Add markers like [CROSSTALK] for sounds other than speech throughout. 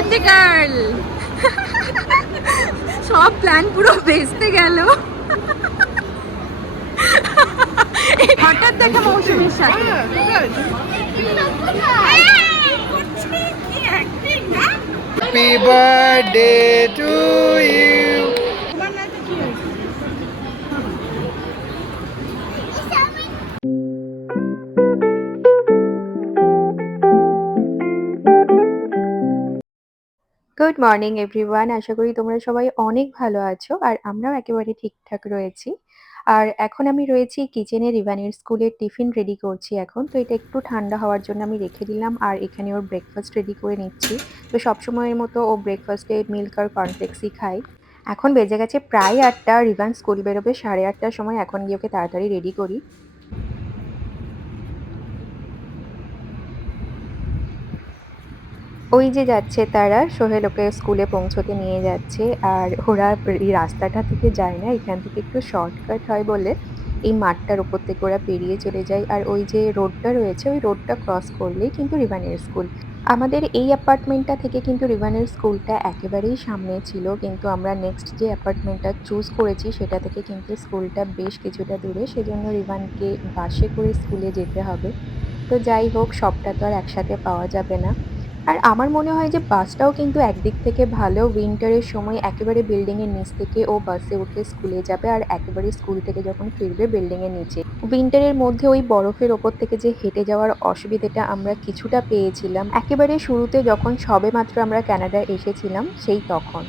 Birthday girl সব plan পুরো বেসতে গেল। হঠাৎ দেখা মৌসুমীর সাথে Happy birthday to you. Good morning everyone আশা করি তোমরা সবাই অনেক ভালো আছো আর আমরাও একেবারে ঠিকঠাক রয়েছি। আর এখন আমি রয়েছি কিচেনে রিভানের স্কুলের টিফিন রেডি করছি এখন। তো এটা একটু ঠান্ডা হওয়ার জন্য আমি রেখে দিলাম আর এখানে ওর ব্রেকফাস্ট রেডি করে নিচ্ছি। তো সবসময়ের মতো ও ব্রেকফাস্টে মিল্ক আর কর্নফ্লেক্সই খায়। এখন বেজে গেছে প্রায় আটটা। রিভান স্কুল বেরোবে সাড়ে আটটার সময়। এখন গিয়ে ওকে তাড়াতাড়ি রেডি করি। ওই যে যাচ্ছে তারা, সোহেল ওকে স্কুলে পৌঁছতে নিয়ে যাচ্ছে। আর ওরা এই রাস্তাটা থেকে যায় না, এখান থেকে একটু শর্টকাট হয় বলে এই মাঠটার ওপর থেকে ওরা পেরিয়ে চলে যায়। আর ওই যে রোডটা রয়েছে, ওই রোডটা ক্রস করলেই কিন্তু রিভানের স্কুল আমাদের এই অ্যাপার্টমেন্টটা থেকে কিন্তু রিভানের স্কুলটা একেবারেই সামনে ছিল। কিন্তু আমরা নেক্সট যে অ্যাপার্টমেন্টটা চুজ করেছি, সেটা থেকে কিন্তু স্কুলটা বেশ কিছুটা দূরে। সেজন্য রিভানকে বাসে করে স্কুলে যেতে হবে। তো যাই হোক, সবটা তো আর একসাথে পাওয়া যাবে না। আর আমার মনে হয় যে বাসটাও কিন্তু একদিক থেকে ভালো। উইন্টারের সময় একেবারে বিল্ডিংয়ের নিচ থেকে ও বাসে উঠে স্কুলে যাবে আর একেবারে স্কুল থেকে যখন ফিরবে বিল্ডিংয়ের নিচে। উইন্টারের মধ্যে ওই বরফের ওপর থেকে যে হেঁটে যাওয়ার অসুবিধাটা আমরা কিছুটা পেয়েছিলাম। একেবারে শুরুতে যখন সবে মাত্র আমরা কানাডায় এসেছিলাম, সেই তখন।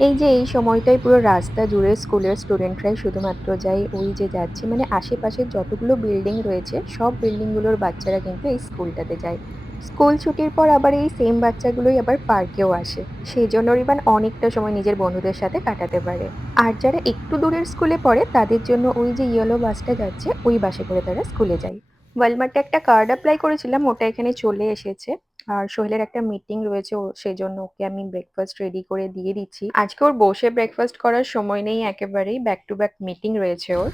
এই যে এই সময়টাই পুরো রাস্তা জুড়ে স্কুলের স্টুডেন্টরাই শুধুমাত্র যায়, ওই যে যাচ্ছে। মানে আশেপাশে যতগুলো বিল্ডিং রয়েছে, সব বিল্ডিংগুলোর বাচ্চারা কিন্তু এই স্কুলটাতে যায়। স্কুল ছুটির পর আবার এই সেম বাচ্চাগুলোই আবার পার্কেও আসে। সেই জন্য রিবান অনেকটা সময় নিজের বন্ধুদের সাথে কাটাতে পারে। আর যারা একটু দূরের স্কুলে পড়ে, তাদের জন্য ওই যে ইয়েলো বাসটা যাচ্ছে, ওই বাসে করে তারা স্কুলে যায়। ওয়ালমার্টে একটা কার্ড অ্যাপ্লাই করেছিলাম, ওটা এখানে চলে এসেছে। আর সোহেলের একটা মিটিং রয়েছে, ও সেই জন্য ওকে আমি ব্রেকফাস্ট রেডি করে দিয়ে দিচ্ছি। আজকে ওর বসে ব্রেকফাস্ট করার সময় নেই, একেবারেই ব্যাক টু ব্যাক মিটিং রয়েছে ওর।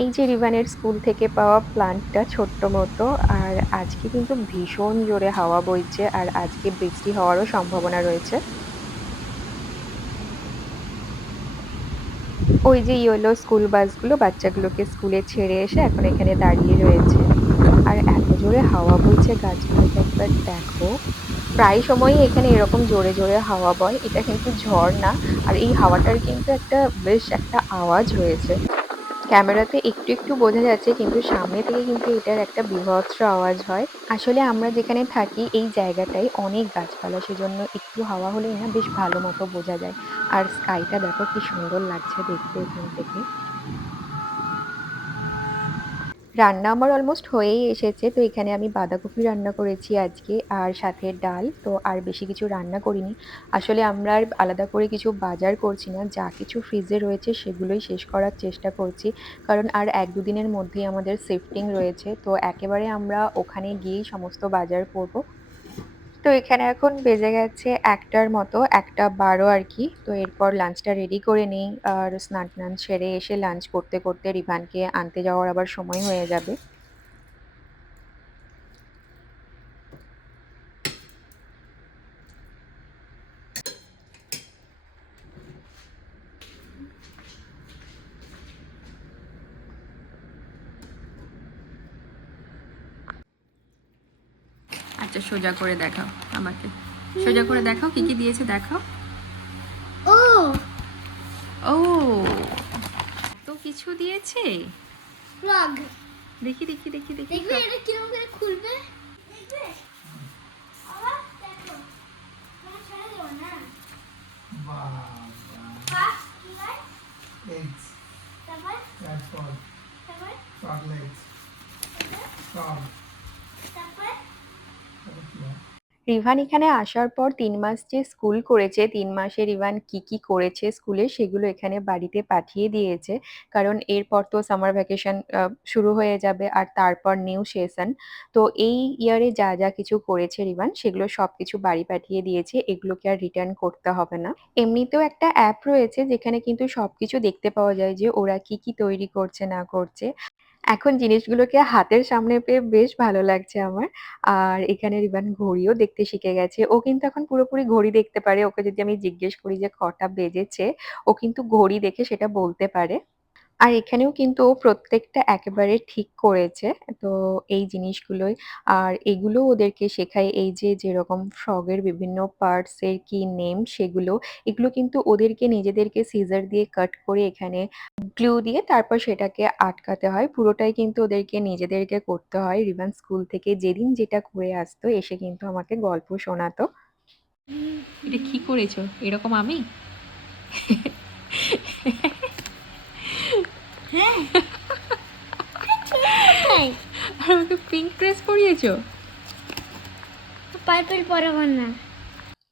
এই যে রিভানের স্কুল থেকে পাওয়া প্লান্টটা ছোট্ট মতো, আর আজকে কিন্তু ভীষণ জোরে হাওয়া বইছে, আর আজকে বৃষ্টি হওয়ারও সম্ভাবনা রয়েছে। ওই যে ইয়েলো স্কুল বাসগুলো বাচ্চাগুলোকে স্কুলে ছেড়ে এসে এখন এখানে দাঁড়িয়ে রয়েছে। আর এত জোরে হাওয়া বইছে গাছগুলোকে একবার দেখো। প্রায় সময়ই এখানে এরকম জোরে জোরে হাওয়া বয়, এটা কিন্তু ঝড় না, আর এই হাওয়াটার কিন্তু একটা বেশ একটা আওয়াজ হয়েছে ক্যামেরাতে একটু একটু বোঝা যাচ্ছে, কিন্তু সামনে থেকে কিন্তু এটার একটা বিভৎস আওয়াজ হয়। আসলে আমরা যেখানে থাকি, এই জায়গাটায় অনেক গাছপালা, সেজন্য একটু হাওয়া হলেই না বেশ ভালো মতো বোঝা যায়। আর স্কাইটা দেখো কি সুন্দর লাগছে দেখতে এখান থেকে। রান্না আমার অলমোস্ট হয়েই এসেছে। তো এখানে আমি বাঁধাকপি রান্না করেছি আজকে আর সাথে ডাল। তো আর বেশি কিছু রান্না করিনি। আসলে আমরা আর আলাদা করে কিছু বাজার করছি না। যা কিছু ফ্রিজে রয়েছে সেগুলোই শেষ করার চেষ্টা করছি। কারণ আর এক দুদিনের মধ্যেই আমাদের শিফটিং রয়েছে। তো একেবারে আমরা ওখানে গিয়েই সমস্ত বাজার করব। তো এখানে এখন বেজে গেছে একটার মতো, একটা বারো আর কি। তো এরপর লাঞ্চটা রেডি করে নিই আর স্নান টান সেরে এসে লাঞ্চ করতে করতে রিভানকে আনতে যাওয়ার আবার সময় হয়ে যাবে। আচ্ছা সোজা করে দেখাও আমাকে। সোজা করে দেখাও কি কি দিয়েছে দেখাও। ও। ও তো কিছু দিয়েছে? রাগ দেখি দেখি দেখি দেখি। দেখবে এটা কীরকম করে খুলবে? দেখবে? আবার দেখো। তোমার ছেড়ে দেবো না? ফার্স্ট কি Eggs, তারপর? That's তারপর? Chocolates, frog. তারপর তারপর? কি? রিভান এখানে আসার পর তিন মাস যে স্কুল করেছে, তিন মাসে রিভান কি কি করেছে স্কুলে সেগুলো এখানে বাড়িতে পাঠিয়ে দিয়েছে। কারণ এরপর তো সামার ভ্যাকেশন শুরু হয়ে যাবে আর তারপর নিউ সেশন তো এই ইয়ারে যা যা কিছু করেছে রিভান, সেগুলো সব কিছু বাড়ি পাঠিয়ে দিয়েছে। এগুলোকে আর রিটার্ন করতে হবে না। এমনিতেও একটা অ্যাপ রয়েছে যেখানে কিন্তু সব কিছু দেখতে পাওয়া যায় যে ওরা কি কি তৈরি করছে, না করছে। এখন জিনিসগুলোকে হাতের সামনে পেয়ে বেশ ভালো লাগছে আমার। আর এখানে রিবান ঘড়িও দেখতে শিখে গেছে। ও কিন্তু এখন পুরোপুরি ঘড়ি দেখতে পারে। ওকে যদি আমি জিজ্ঞেস করি যে কটা বেজেছে, ও কিন্তু ঘড়ি দেখে সেটা বলতে পারে। আর এখানেও কিন্তু প্রত্যেকটা একেবারে ঠিক করেছে। তো এই জিনিসগুলোই। আর এগুলো ওদেরকে শেখাই এই যে যেরকম ফ্রগের বিভিন্ন পার্টসের কি নেম সেগুলো। এগুলো কিন্তু ওদেরকে নিজেদেরকে সিজার দিয়ে কাট করে এখানে গ্লু দিয়ে তারপর সেটাকে আটকাতে হয়। পুরোটাই কিন্তু ওদেরকে নিজেদেরকে করতে হয়। রিবান স্কুল থেকে যেদিন যেটা করে আসতো, এসে কিন্তু আমাকে গল্প শোনাতো। এটা কি করেছ এরকম আমি [LAUGHS] আর আমাকে পিঙ্ক ড্রেস পরিয়েছো পার্পল পরাবো না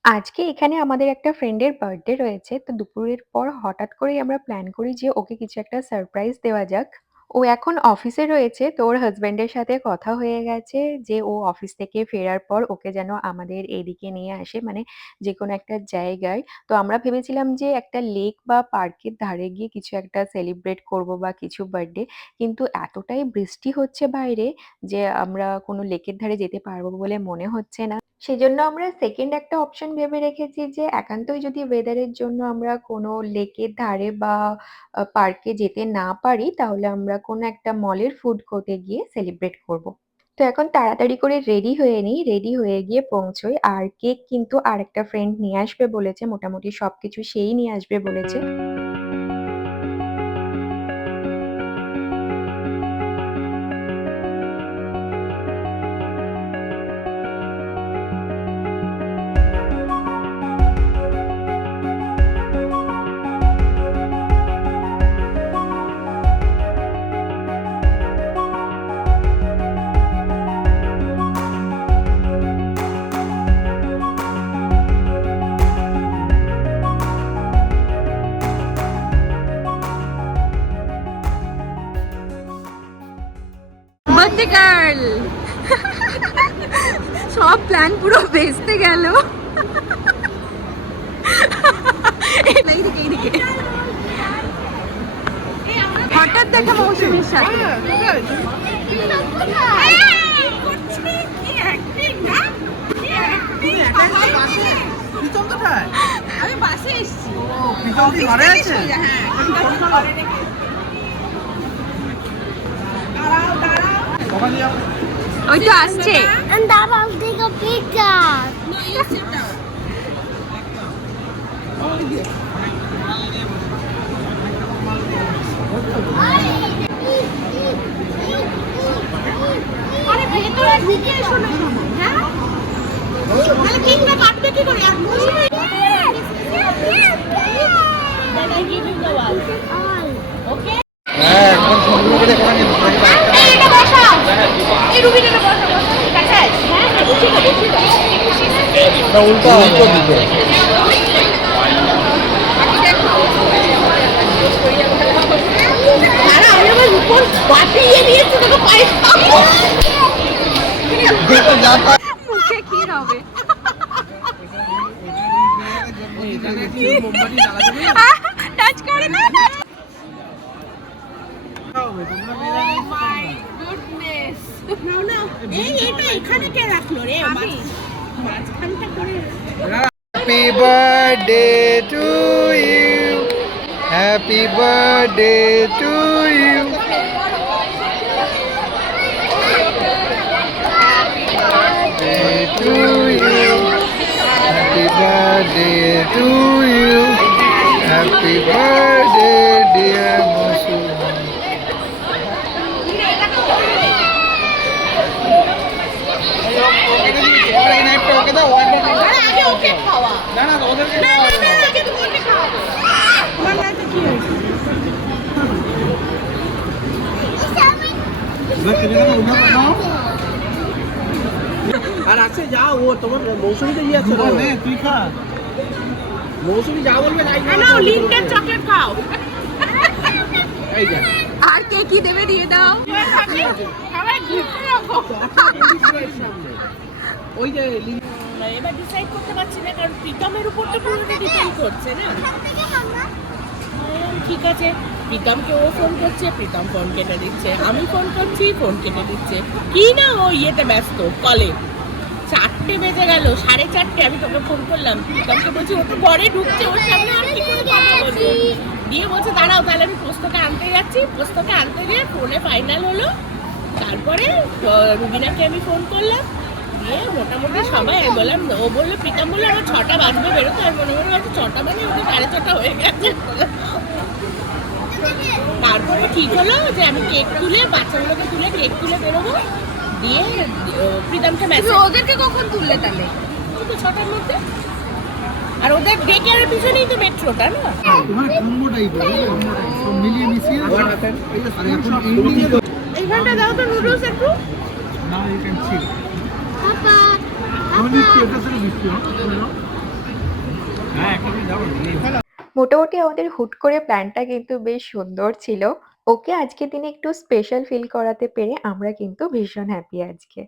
আজকে এখানে আমাদের একটা ফ্রেন্ডের বার্থডে রয়েছে। তো দুপুরের পর হঠাৎ করেই আমরা প্ল্যান করি যে ওকে কিছু একটা সারপ্রাইজ দেওয়া যাক। ও এখন অফিসে রয়েছে তো ওর হাসব্যান্ডের সাথে কথা হয়ে গেছে যে, ও অফিস থেকে ফেরার পর ওকে যেন আমাদের এদিকে নিয়ে আসে মানে যে কোনো একটা জায়গায়। তো আমরা ভেবেছিলাম যে, একটা লেক বা পার্কের ধারে গিয়ে কিছু একটা সেলিব্রেট করব বা কিছু বার্থডে। কিন্তু এতটাই বৃষ্টি হচ্ছে বাইরে যে, আমরা কোনো লেকের ধারে যেতে পারব বলে মনে হচ্ছে না। সেজন্য আমরা সেকেন্ড একটা অপশন ভেবে রেখেছি যে, একান্তই যদি ওয়েদারের জন্য আমরা কোনো লেকের ধারে বা পার্কে যেতে না পারি, তাহলে আমরা কোনো একটা মলের ফুড কোর্টে গিয়ে সেলিব্রেট করব। তো এখন তাড়াতাড়ি করে রেডি হয়ে নিই। রেডি হয়ে গিয়ে পৌঁছোই। আর কেক কিন্তু আরেকটা ফ্রেন্ড নিয়ে আসবে বলেছে। মোটামুটি সবকিছু সেই নিয়ে আসবে বলেছে। গার্ল সব প্ল্যান পুরো ভেস্তে গেল। হঠাৎ দেখা মৌসুমীর সাথে। প্রীতম কোথায় আমি বাসে এসেছি প্রীতম কি ঘরে আছে হ্যাঁ। ওখানে যাও ওই তো আসছে And that I'll take a picture. No, you sit down. আরে ভেতরে ঢুকে এসো না হ্যাঁ তাহলে কেকটা কাটবে কি করে Then I give you the one. Okay? উল্টো উল্টো দিকে মুখে কি হবে? টাচ করে না খাওয়াবে, তোমরা মেয়েরা No, no. এই এটা এখানে কে রাখল রে মাঝখানটা করে Happy birthday. Happy birthday. To you. Happy birthday to you. Happy birthday, dear Musu. আগে ওকে খাওয়া না না ওদেরকে না না না আগে তুমি ওকে খাওয়া আমার নাতে কি হয়েছে আর আছে যা ও তোমার মৌসুমিতে ইয়ে আছে তুই খা। মৌসুমি যা বলবে চকলেট খাও। এই যা কে কি দেবে দিয়ে দাও। ওই যে লি- এবার ডিসাইড করতে পারছি না কারণ প্রীতমের উপর তো পুরোটা ডিপেন্ড করছে না। ঠিক আছে। প্রীতমকে ও ফোন করছে প্রীতম ফোন কেটে দিচ্ছে। আমি ফোন করছি ফোন কেটে দিচ্ছে। কি না ও ইয়েতে ব্যস্ত কলে। চারটে বেজে গেল সাড়ে চারটে আমি তোকে ফোন করলাম। প্রীতমকে বলছি ও তো ঘরে ঢুকছে ওর সামনে আর কি করে কথা বলব? দিয়ে বলছে দাঁড়াও তাহলে আমি পোস্তকে আনতে যাচ্ছি। পোস্তকে আনতে গিয়ে ফোনে ফাইনাল হলো। তারপরে রুবিনাকে আমি ফোন করলাম। দিয়ে মোটামুটি সবাই আমি বললাম ও বলল প্রীতম বলল আমার ছটা বাজবে বেরোতে আমি মনে মনে ভাবছি ছটা মানে ওটা সাড়ে ছটা হয়ে গেছে। তারপরে ঠিক হলো যে আমি কেক তুলে বাচ্চাগুলোকে তুলে কেক তুলে বেরোবো। দিয়ে প্রীতমকে মেসেজ ওদেরকে কখন তুললে তাহলে? ছটার মধ্যে। আর ওদের কেয়ারের পিছনেই তো মেট্রোটা না? ওখানে কম্বো টাইপের সব মিলিয়ে মিশিয়ে আর এখন এন্ডিং এইখানটা দাও তো নুডলস একটু। না ইউ ক্যান সি পাপা আমি দিচ্ছি এটা থেকে দিচ্ছি হ্যাঁ এখন মোটামুটি আমাদের হুট করে প্ল্যানটা কিন্তু বেশ সুন্দর ছিল। ওকে আজকে দিনে একটু স্পেশাল ফিল করাতে পেরে আমরা কিন্তু ভীষণ হ্যাপি আজকে।